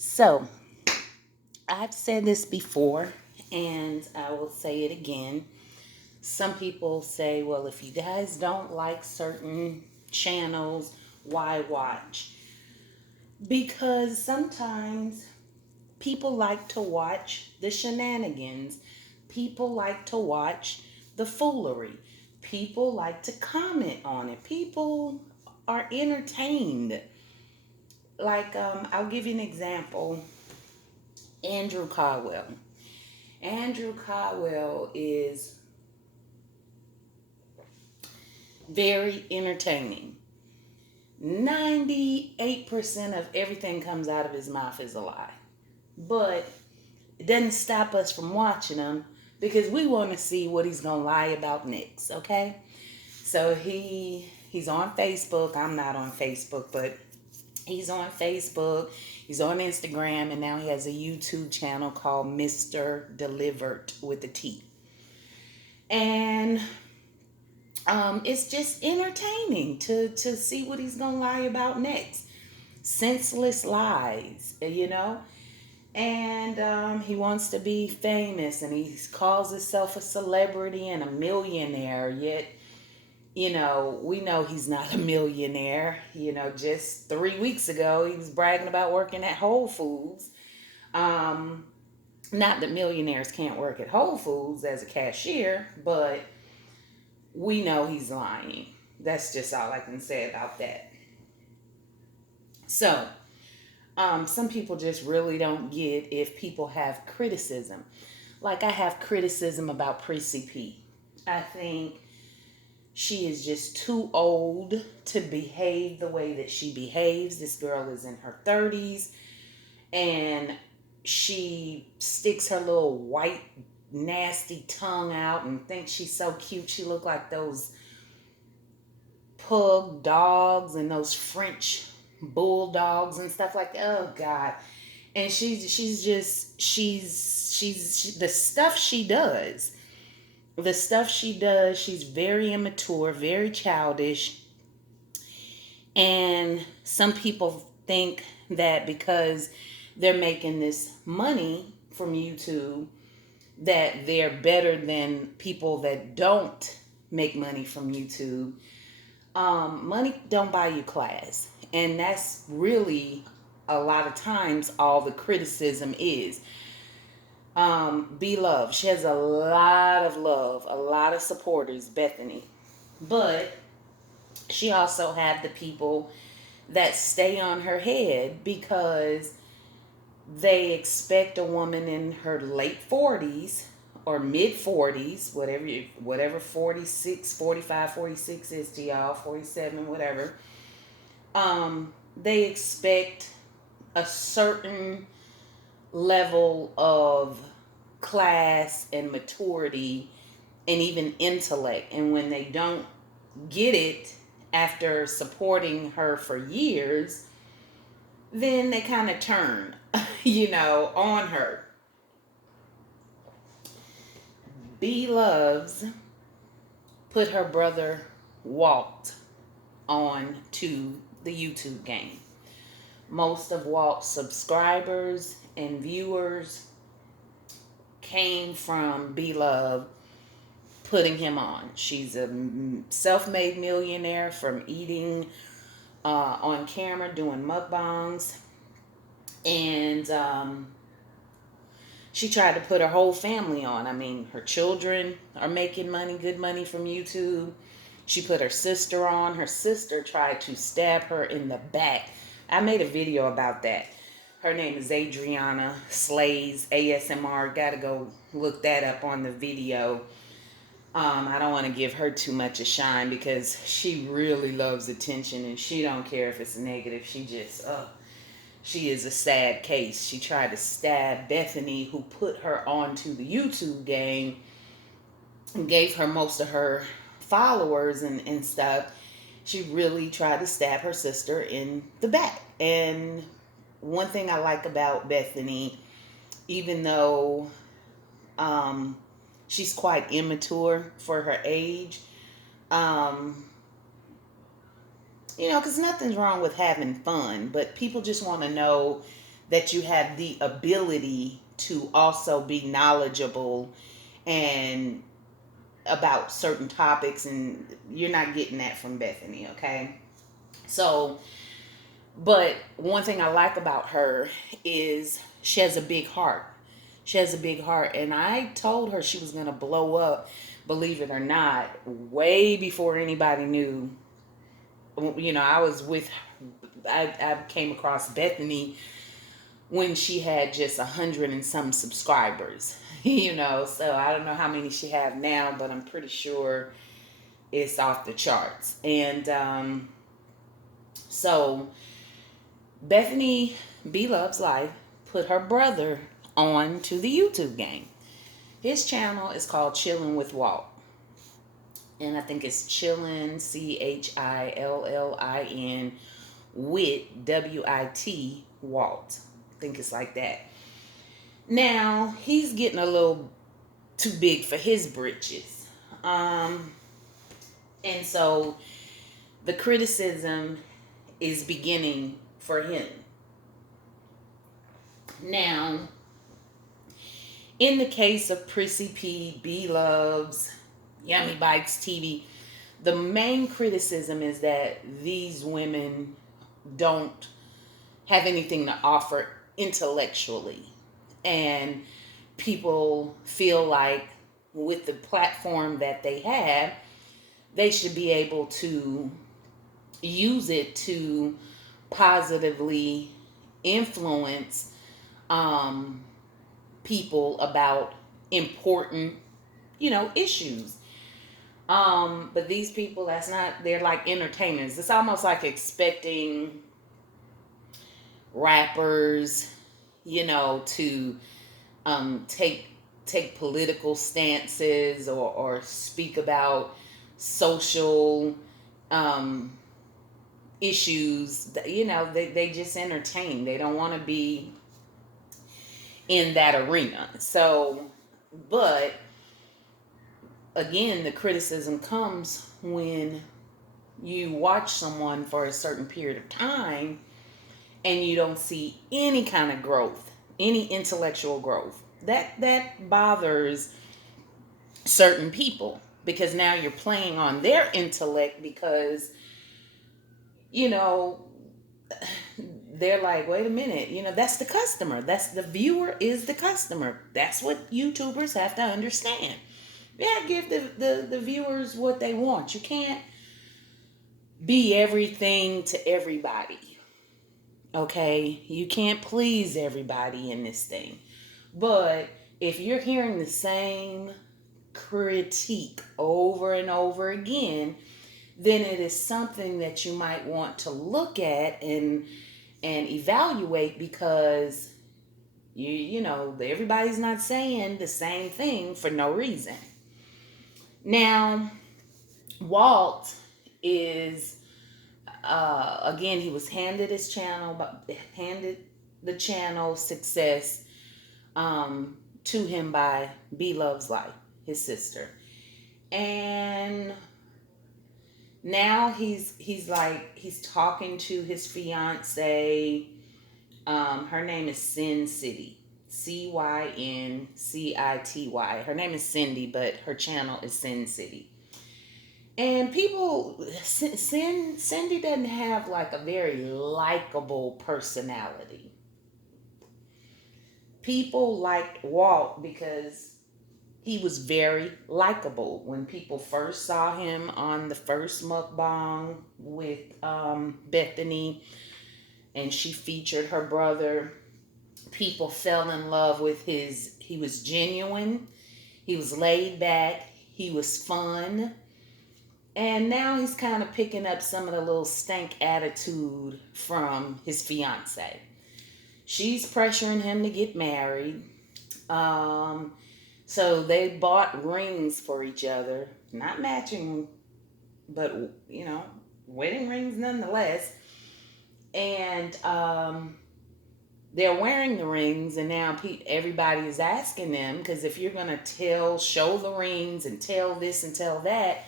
So, I've said this before and I will say it again. Some people say, well, if you guys don't like certain channels, why watch? Because sometimes people like to watch the shenanigans, people like to watch the foolery, people like to comment on it, people are entertained. I'll give you an example. Andrew Caldwell. Andrew Caldwell is very entertaining. 98% of everything comes out of his mouth is a lie. But it doesn't stop us from watching him because we want to see what he's going to lie about next, okay? So he's on Facebook. I'm not on Facebook, but he's on Facebook. He's on Instagram, and now he has a YouTube channel called Mr. Delivered with a T. And it's just entertaining to see what he's gonna lie about next. Senseless lies. And he wants to be famous, and he calls himself a celebrity and a millionaire. Yet, we know he's not a millionaire. Just 3 weeks ago, he was bragging about working at Whole Foods. Um, Not that millionaires can't work at Whole Foods as a cashier, but we know he's lying. That's just all I can say about that. So, some people just really don't get if people have criticism. Like I have criticism about Prissy P. I think she is just too old to behave the way that she behaves. This girl is in her 30s and she sticks her little white nasty tongue out and thinks she's so cute. She look like those pug dogs and those French bulldogs and stuff like that. Oh God. And the stuff she does. The stuff she does, she's very immature, very childish. And some people think that because they're making this money from YouTube, that they're better than people that don't make money from YouTube. Money don't buy you class. And that's really a lot of times all the criticism is. Be loved. She has a lot of love, a lot of supporters, Bethany. But she also had the people that stay on her head because they expect a woman in her late 40s or mid 40s, whatever 46, 45, 46 is to y'all, 47, whatever. They expect a certain level of class and maturity and even intellect. And when they don't get it after supporting her for years, then they kind of turn, on her. B Loves put her brother Walt on to the YouTube game. Most of Walt's subscribers and viewers came from B Love putting him on. She's a self-made millionaire from eating on camera, doing mukbangs, and she tried to put her whole family on. I mean, her children are making money, good money from YouTube. She put her sister on. Her sister tried to stab her in the back. I made a video about that. Her name is Adriana Slays ASMR. Gotta go look that up on the video. I don't want to give her too much a shine because she really loves attention and she don't care if it's negative. She is a sad case. She tried to stab Bethany, who put her onto the YouTube game and gave her most of her followers and stuff. She really tried to stab her sister in the back. And one thing I like about Bethany, even though she's quite immature for her age, because nothing's wrong with having fun, but people just want to know that you have the ability to also be knowledgeable and about certain topics, and you're not getting that from Bethany, okay? So, but one thing I like about her is she has a big heart. She has a big heart, and I told her she was going to blow up, believe it or not, way before anybody knew. You know, I came across Bethany when she had just 100 and some subscribers. You know, so I don't know how many she have now, but I'm pretty sure it's off the charts. And so Bethany B Loves Life put her brother on to the YouTube game. His channel is called Chillin with Walt. And I think it's Chillin, Chillin, with WIT Walt. I think it's like that. Now, he's getting a little too big for his britches. And so the criticism is beginning for him. Now, in the case of Prissy P, B Loves, Yummy Bikes TV, the main criticism is that these women don't have anything to offer intellectually. And people feel like with the platform that they have, they should be able to use it to positively influence people about important, issues. But these people, they're like entertainers. It's almost like expecting rappers, to take political stances or speak about social issues. They just entertain. They don't want to be in that arena. So, but again, the criticism comes when you watch someone for a certain period of time and you don't see any kind of growth, any intellectual growth. That bothers certain people, because now you're playing on their intellect, because they're like, wait a minute, that's the customer. That's the viewer is the customer. That's what YouTubers have to understand. Yeah, give the viewers what they want. You can't be everything to everybody. Okay? You can't please everybody in this thing. But if you're hearing the same critique over and over again, then it is something that you might want to look at and evaluate, because everybody's not saying the same thing for no reason. Now, Walt is again, he was handed the channel success to him by B Loves Life, his sister. And now he's talking to his fiance. Her name is Sin City. Cyncity. Her name is Cindy, but her channel is Sin City. And Cindy doesn't have like a very likable personality. People liked Walt because he was very likable. When people first saw him on the first mukbang with Bethany, and she featured her brother, people fell in love with he was genuine, he was laid back, he was fun. And now he's kind of picking up some of the little stank attitude from his fiance. She's pressuring him to get married. So they bought rings for each other. Not matching, but, wedding rings nonetheless. And they're wearing the rings, and now everybody is asking them, because if you're going to show the rings and tell this and tell that,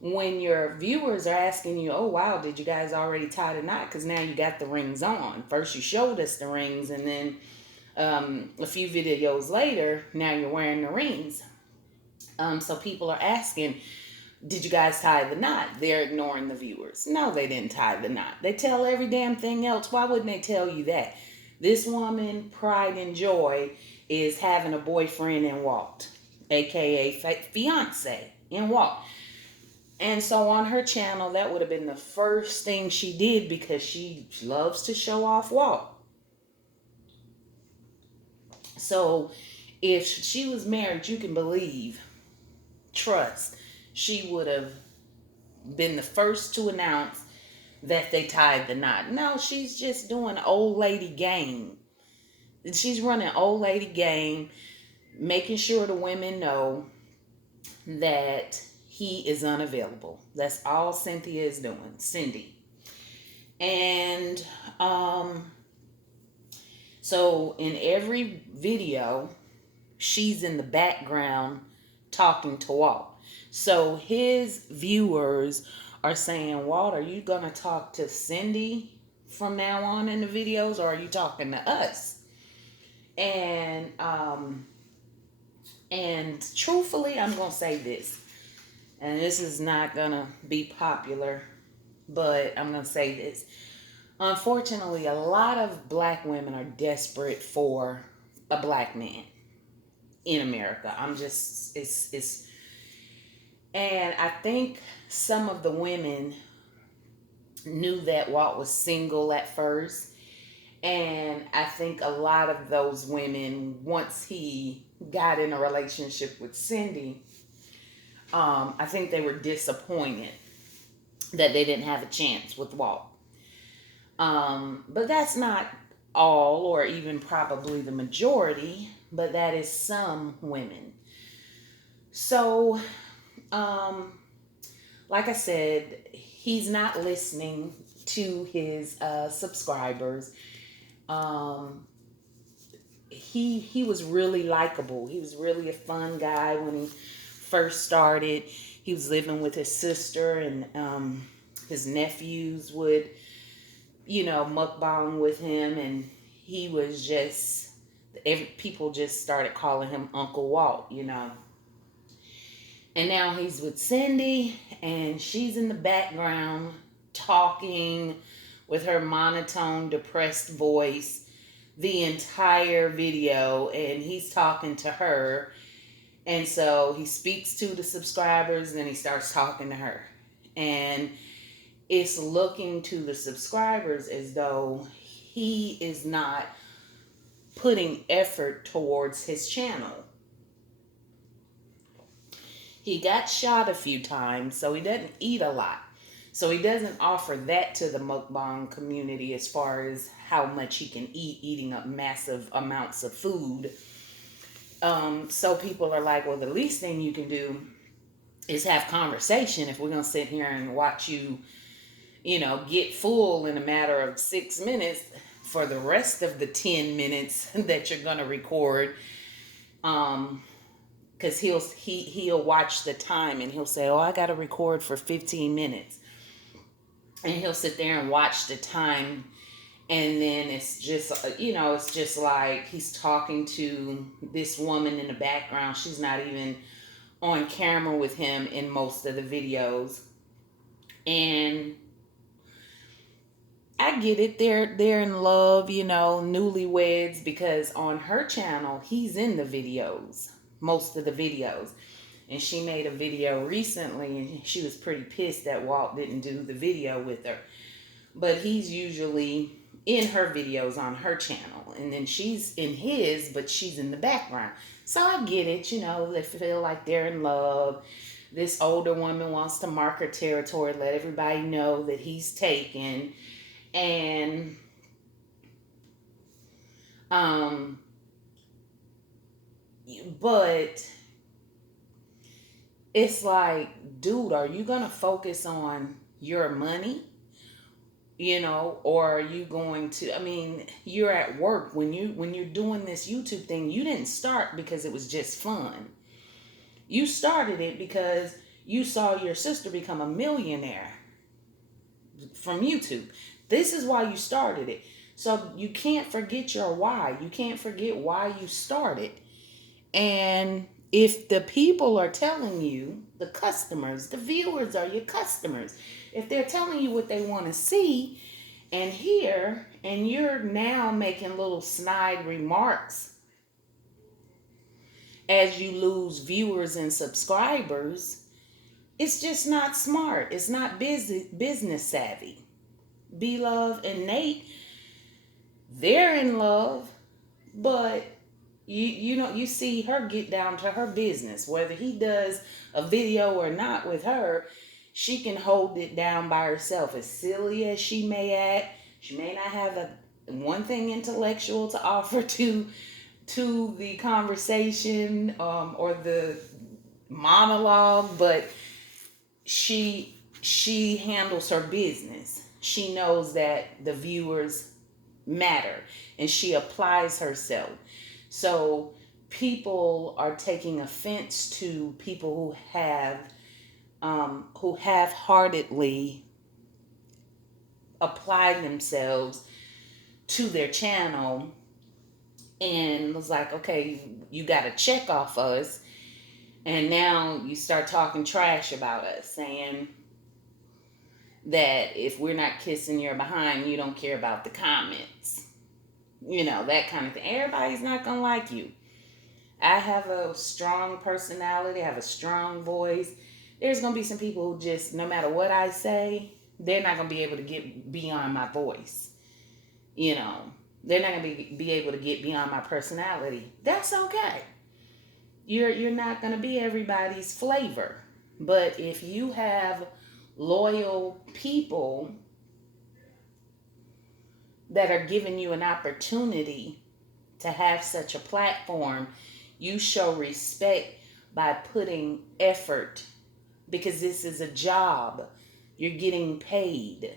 when your viewers are asking you, oh wow, did you guys already tie the knot? Because now you got the rings on. First you showed us the rings, and then a few videos later, now you're wearing the rings. So people are asking, did you guys tie the knot? They're ignoring the viewers. No, they didn't tie the knot. They tell every damn thing else. Why wouldn't they tell you that? This woman, pride and joy, is having a boyfriend in Walt, aka fiance in Walt. And so on her channel, that would have been the first thing she did, because she loves to show off Walt. So if she was married, you can believe, trust, she would have been the first to announce that they tied the knot. No, she's just doing old lady game. She's running old lady game, making sure the women know that he is unavailable. That's all Cynthia is doing. Cindy. And so in every video, she's in the background talking to Walt. So his viewers are saying, Walt, are you going to talk to Cindy from now on in the videos, or are you talking to us? And truthfully, I'm going to say this, and this is not going to be popular, but I'm going to say this. Unfortunately, a lot of black women are desperate for a black man in America. And I think some of the women knew that Walt was single at first. And I think a lot of those women, once he got in a relationship with Cindy, I think they were disappointed that they didn't have a chance with Walt. But that's not all, or even probably the majority, but that is some women. So, like I said, he's not listening to his subscribers. He was really likable. He was really a fun guy when he first started. He was living with his sister, and his nephews would, mukbang with him, and he was just, people just started calling him Uncle Walt, And now he's with Cindy, and she's in the background talking with her monotone, depressed voice the entire video, and he's talking to her. And so he speaks to the subscribers, and then he starts talking to her. And it's looking to the subscribers as though he is not putting effort towards his channel. He got shot a few times, so he doesn't eat a lot. So he doesn't offer that to the mukbang community as far as how much he can eat, eating up massive amounts of food. So people are like, well, the least thing you can do is have conversation if we're going to sit here and watch you, get full in a matter of 6 minutes for the rest of the 10 minutes that you're going to record. Because he'll watch the time, and he'll say, oh, I got to record for 15 minutes. And he'll sit there and watch the time. And then it's just, it's just like he's talking to this woman in the background. She's not even on camera with him in most of the videos. And I get it. They're in love, newlyweds, because on her channel, he's in the videos, most of the videos. And she made a video recently, and she was pretty pissed that Walt didn't do the video with her. But he's usually in her videos on her channel. And then she's in his, but she's in the background. So I get it, they feel like they're in love. This older woman wants to mark her territory, let everybody know that he's taken. And but it's like, dude, are you gonna focus on your money, or are you going to, you're at work when you're doing this YouTube thing. You didn't start because it was just fun. You started it because you saw your sister become a millionaire from YouTube. This is why you started it. So you can't forget your why. You can't forget why you started. And if the people are telling you, the customers, the viewers are your customers, if they're telling you what they want to see and hear, and you're now making little snide remarks as you lose viewers and subscribers, it's just not smart. It's not business savvy. B-Love and Nate, they're in love, but you see her get down to her business. Whether he does a video or not with her, she can hold it down by herself. As silly as she may act, she may not have one thing intellectual to offer to the conversation or the monologue, but she handles her business. She knows that the viewers matter, and she applies herself. So people are taking offense to people who half-heartedly apply themselves to their channel, and was like, okay, you got a check off us, and now you start talking trash about us, saying that if we're not kissing your behind, you don't care about the comments. That kind of thing. Everybody's not going to like you. I have a strong personality. I have a strong voice. There's going to be some people who just, no matter what I say, they're not going to be able to get beyond my voice. They're not going to be able to get beyond my personality. That's okay. You're not going to be everybody's flavor. But if you have loyal people that are giving you an opportunity to have such a platform, you show respect by putting effort, because this is a job. You're getting paid.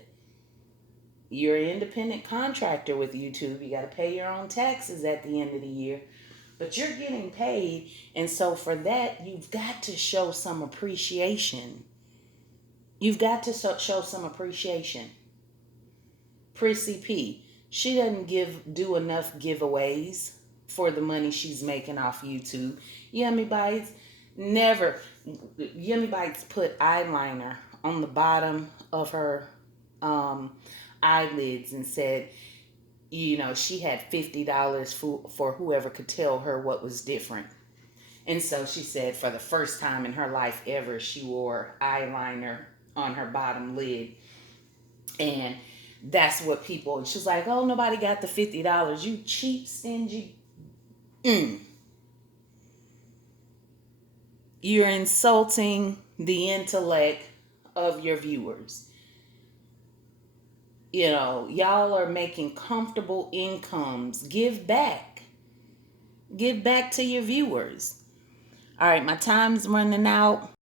You're an independent contractor with YouTube. You got to pay your own taxes at the end of the year, but you're getting paid. And so for that, you've got to show some appreciation. You've got to show some appreciation. Prissy P, she doesn't do enough giveaways for the money she's making off YouTube. Yummy Bites put eyeliner on the bottom of her eyelids and said, she had $50 for whoever could tell her what was different. And so she said for the first time in her life ever, she wore eyeliner on her bottom lid. And that's what people, and she's like, oh, nobody got the $50. You cheap, stingy. You're insulting the intellect of your viewers. Y'all are making comfortable incomes. Give back. Give back to your viewers. All right, my time's running out.